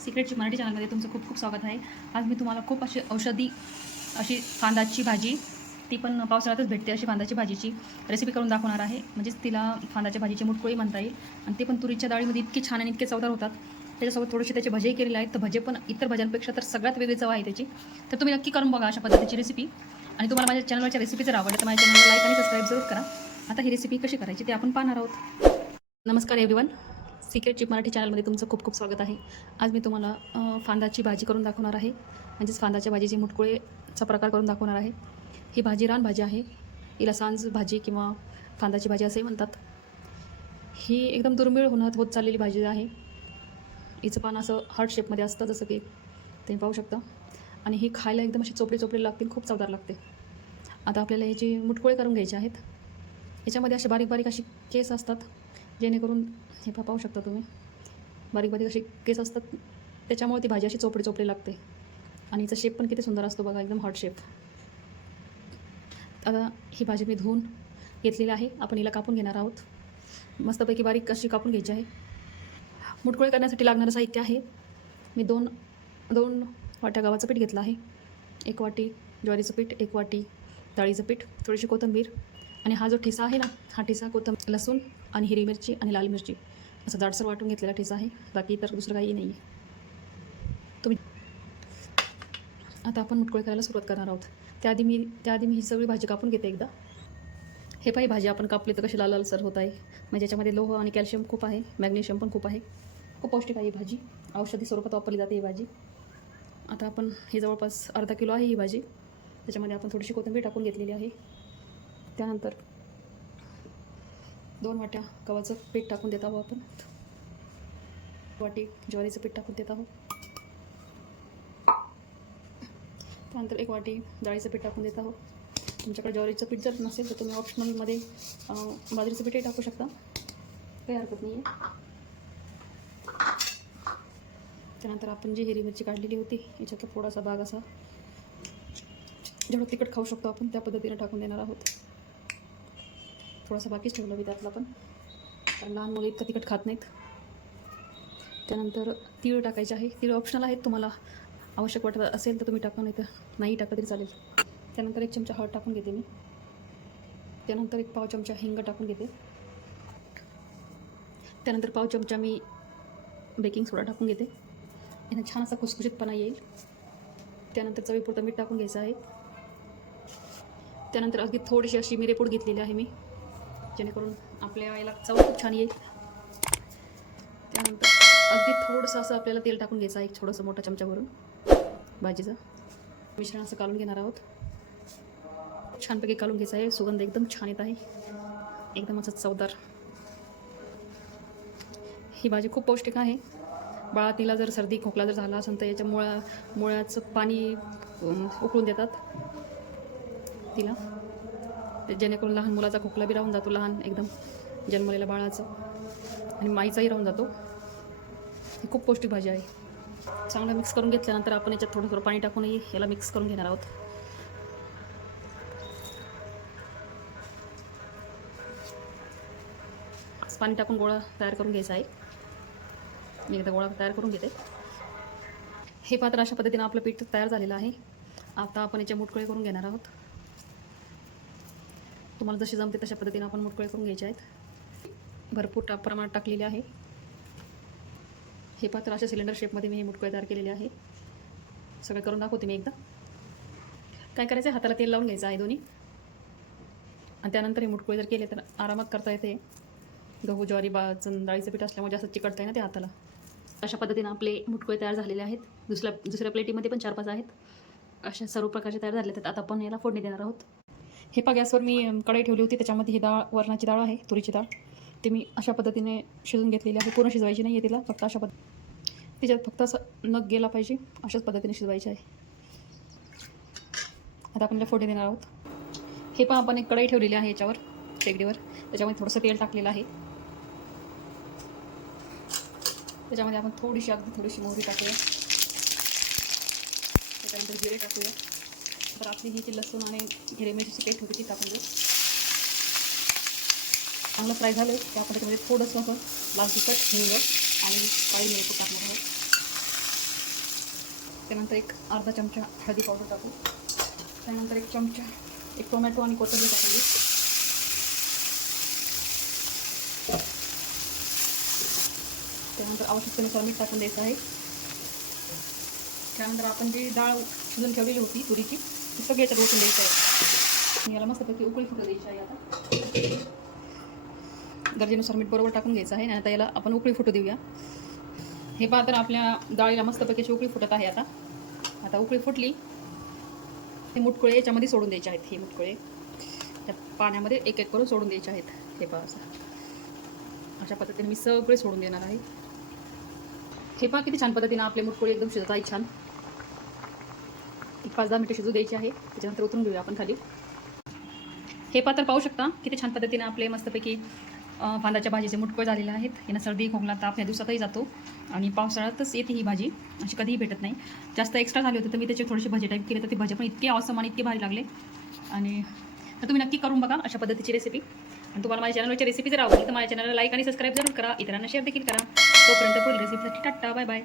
सिक्रेटची मराठी चॅनलमध्ये तुमचं खूप खूप स्वागत आहे. आज मी तुम्हाला खूप अशी औषधी अशी फांदाची भाजी ती पण पावसाळ्यातच भेटते अशी फांदाची भाजीची रेसिपी करून दाखवणार आहे. म्हणजेच तिला फांदाच्या भाजीची मुटकोळी म्हणता येईल. आणि ते पण तुरीच्या डाळीमध्ये इतकी छान आणि इतके चवदार होतात. त्याच्यासोबत थोडेसे त्याचे भजेही केलेले आहेत तर भजे पण इतर भज्यांपेक्षा तर सगळ्यात वेगळी चव आहे त्याची. तर तुम्ही नक्की करून बघा अशा पद्धतीची रेसिपी आणि तुम्हाला माझ्या चॅनलवरच्या रेसिपी जर आवडली तर माझ्या चॅनलला लाईक आणि सबस्क्राईब जरूर करा. आता ही रेसिपी कशी करायची ते आपण पाहणार आहोत. नमस्कार एव्हरीवन सिक्रेट चिप मराठी चॅनलमध्ये तुमचं खूप खूप स्वागत आहे. आज मी तुम्हाला फांदाची भाजी करून दाखवणार आहे. म्हणजेच फांदाच्या भाजीची मुटकुळेचा प्रकार करून दाखवणार आहे. ही भाजी रान भाजी आहे. हिला सांज भाजी किंवा फांदाची भाजी असेही म्हणतात. ही एकदम दुर्मिळ होण्यात होत चाललेली भाजी आहे. हिचं पान असं हार्ट शेपमध्ये असतं जसं की तुम्ही पाहू शकता. आणि ही खायला एकदम अशी चोपडी चोपडी लागते खूप चवदार लागते. आता आपल्याला याची मुटकुळे करून घ्यायचे आहेत. याच्यामध्ये असे बारीक बारीक अशी केस असतात. जेणेकरून हे पा पाहू शकता तुम्ही. बारीक बारीक असे केस असतात त्याच्यामुळे ती भाजी अशी चोपडी चोपडी लागते. आणि हिचा शेप पण किती सुंदर असतो बघा एकदम हॉट शेप आता ही भाजी मी धुवून घेतलेली आहे. आपण हिला कापून घेणार आहोत. मस्तपैकी बारीक अशी कापून घ्यायची आहे. मुटकुळे करण्यासाठी लागणारं साहित्य आहे. मी दोन दोन वाट्या गव्हाचं पीठ घेतलं आहे. एक वाटी ज्वारीचं पीठ एक वाटी डाळीचं पीठ थोडीशी कोथिंबीर आणि हा जो ठिसा आहे ना हा ठिसा कोथंबीर लसूण आणि हिरवी मिरची आणि लाल मिरची असं जाडसर वाटून घेतलेला ठिसा आहे. बाकी तर दुसरं काही नाही आहे तुम्ही आता आपण मुटकोळी करायला सुरुवात करणार आहोत. त्याआधी मी त्याआधी मी ही सगळी भाजी कापून घेते एकदा. हे पाही भाजी आपण कापली तर कशी लाल लालसर होत आहे. म्हणजे याच्यामध्ये लोह आणि कॅल्शियम खूप आहे मॅग्नेशियम पण खूप आहे. खूप पौष्टिक आहे ही भाजी. औषधी स्वरूपात वापरली जाते ही भाजी. आता आपण ही जवळपास अर्धा किलो आहे ही भाजी. त्याच्यामध्ये आपण थोडीशी कोथिंबीर टाकून घेतलेली आहे. त्यानंतर दोन वाट्या गव्हाचं पीठ टाकून देत आहोत आपण. वाटी ज्वारीचं पीठ टाकून देत आहोत. त्यानंतर एक वाटी डाळीचं पीठ टाकून देत आहोत. तुमच्याकडे ज्वारीचं पीठ जर नसेल तर तुम्ही ऑप्शनलमध्ये बाजरीचं पीठही टाकू शकता. काही हरकत नाही आहे त्यानंतर आपण जी हिरवी मिरची काढलेली होती याच्यातला थोडासा भाग असा जेवढं तिखट खाऊ शकतो आपण त्या पद्धतीने टाकून देणार आहोत. थोडासा बाकीच ठेवलं मी त्यातला पण. कारण लहान मुलं इतकं तिखट खात नाहीत. त्यानंतर तीळ टाकायचे आहे. तीळ ऑप्शनल आहेत तुम्हाला. आवश्यक वाटत असेल तर तुम्ही टाका नाही तर नाही टाका तरी चालेल. त्यानंतर एक चमचा हळद टाकून घेते मी. त्यानंतर एक पाव चमचा हिंग टाकून घेते. त्यानंतर पाव चमचा मी बेकिंग सोडा टाकून घेते. यानं छान असा खुसखुशीतपणा येईल. त्यानंतर चवीपुरतं मीठ टाकून घ्यायचं आहे. त्यानंतर अगदी थोडीशी अशी मिरेपूड घेतलेली आहे मी. जेणेकरून आपल्या याला चव खूप छान येईल. त्यानंतर अगदी थोडंसं असं आपल्याला तेल टाकून घ्यायचं आहे एक थोडंसं मोठा चमचा भरून भाजीचं मिश्रण असं काढून घेणार आहोत. छानपैकी काढून घ्यायचं आहे. सुगंध एकदम छान येत आहे. एकदम असं चवदार. ही भाजी खूप पौष्टिक आहे. बाळा तिला जर सर्दी खोकला जर झाला असेल तर याच्या मुळा मुळ्याचं पाणी उकळून देतात. तिला. ते जेणेकरून लहान मुलाचा खोकला बी राहून जातो लहान एकदम जन्मलेल्या बाळाचं. आणि माईचाही राहून जातो. ही खूप पौष्टिक भाजी आहे. चांगलं मिक्स करून घेतल्यानंतर आपण याच्यात थोडं थोडं पाणी टाकूनही याला मिक्स करून घेणार आहोत. पाणी टाकून गोळा तयार करून घ्यायचा आहे. मी एकदा गोळा तयार करून घेते. हे पात्र अशा पद्धतीनं आपलं पीठ तयार झालेलं आहे. आता आपण याचे मुटकुळे करून घेणार आहोत. तुम्हाला जसे जमते तशा पद्धतीनं आपण मुटकुळे करून घ्यायचे आहेत. भरपूर टा प्रमाणात टाकलेले आहे. हे पात्र अशा सिलेंडर शेपमध्ये मी हे मुटकुळे तयार केलेले आहे. सगळं करून दाखवते मी एकदा. काय करायचं आहे हाताला तेल लावून घ्यायचं आहे दोन्ही. आणि त्यानंतर हे मुटकुळे जर केले तर आरामात करता येते. गहू ज्वारी बा डाळीचं पीठ असल्यामुळे जास्त चिकटतं आहे ना ते हाताला. अशा पद्धतीनं आपले मुटकुळे तयार झालेले आहेत. दुसऱ्या दुसऱ्या प्लेटीमध्ये पण चार पाच आहेत. अशा सर्व प्रकारचे तयार झाले आहेत. आता आपण याला फोडणी देणार आहोत. हे पा गॅसवर मी कढई ठेवली होती त्याच्यामध्ये ही डाळ वरणाची डाळ आहे तुरीची डाळ. ती मी अशा पद्धतीने शिजून घेतलेली आहे. पूर्ण शिजवायची नाही आहे तिला फक्त अशा पद्धती तिच्यात फक्त असं नग गेला पाहिजे अशाच पद्धतीने शिजवायची आहे. आता आपण फोटे देणार आहोत. हे पण आपण एक कढई ठेवलेली आहे याच्यावर शेगडीवर. त्याच्यामध्ये थोडंसं तेल टाकलेलं आहे. त्याच्यामध्ये आपण थोडीशी अगदी थोडीशी मोहरी टाकूया. त्याच्यानंतर जिरे टाकूया. तर आपली ही जी लसूण आणि हिरे मिरचीची पेस्ट होती ती टाकून देऊ. चांगलं फ्राय झालं त्या आपण त्याच्यामध्ये थोडंसं असं लाल तिखट हिंग आणि काळी मिरची टाकणार आहोत त्यानंतर एक अर्धा चमचा हळदी पावडर टाकू. त्यानंतर एक चमचा एक टोमॅटो आणि कोथिंबीर टाकली त्यानंतर आवश्यकतेनुसार मीठ टाकून द्यायचं आहे. त्यानंतर आपण जी डाळ शिजून ठेवलेली होती तुरीची सगळी याच्यात ओतून द्यायचं आहे. याला मस्तपैकी उकळी फुटं द्यायची आहे आता. गरजेनुसार मीठ बरोबर टाकून घ्यायचं आहे. आणि आता याला आपण उकळी फुटू देऊया. हे पहा तर आपल्या डाळीला मस्तपैकी उकळी फुटत आहे आता. आता उकळी फुटली. हे मुटकुळे याच्यामध्ये सोडून द्यायचे आहेत. हे मुटकुळे त्या पाण्यामध्ये एक एक करून सोडून द्यायचे आहेत. हे पहा असं. अशा पद्धतीने मी सगळे सोडून देणार आहे. हे पहा किती छान पद्धतीनं आपले मुटकुळे एकदम शिजत आहे. छान. पाच दहा मिनटं शिजू द्यायची आहे त्याच्यानंतर उतरून घेऊया आपण खाली. हे पात्र पाहू शकता किती छान पद्धतीने आपले मस्तपैकी फांदाच्या भाजीचे मुटकुळे झालेले आहेत. यांना सर्दी खोकला ताप या दिवसातही जातो आणि पावसाळ्यातच येते ही भाजी अशी कधीही भेटत नाही. जास्त एक्स्ट्रा झाली होती तर मी त्याचे थोडेसे भजे टाईप केले तर ते भजे पण इतके ऑसम आणि इतके भारी लागले. आणि तर तुम्ही नक्की करून बघा अशा पद्धतीची रेसिपी आणि तुम्हाला माझ्या चॅनलवरची रेसिपी जर आवडली तर माझ्या चॅनलला लाईक आणि सबस्क्राईब जरूर करा. इतरांना शेअर देखील करा. तोपर्यंत पुढील रेसिपीसाठी टाटा बाय बाय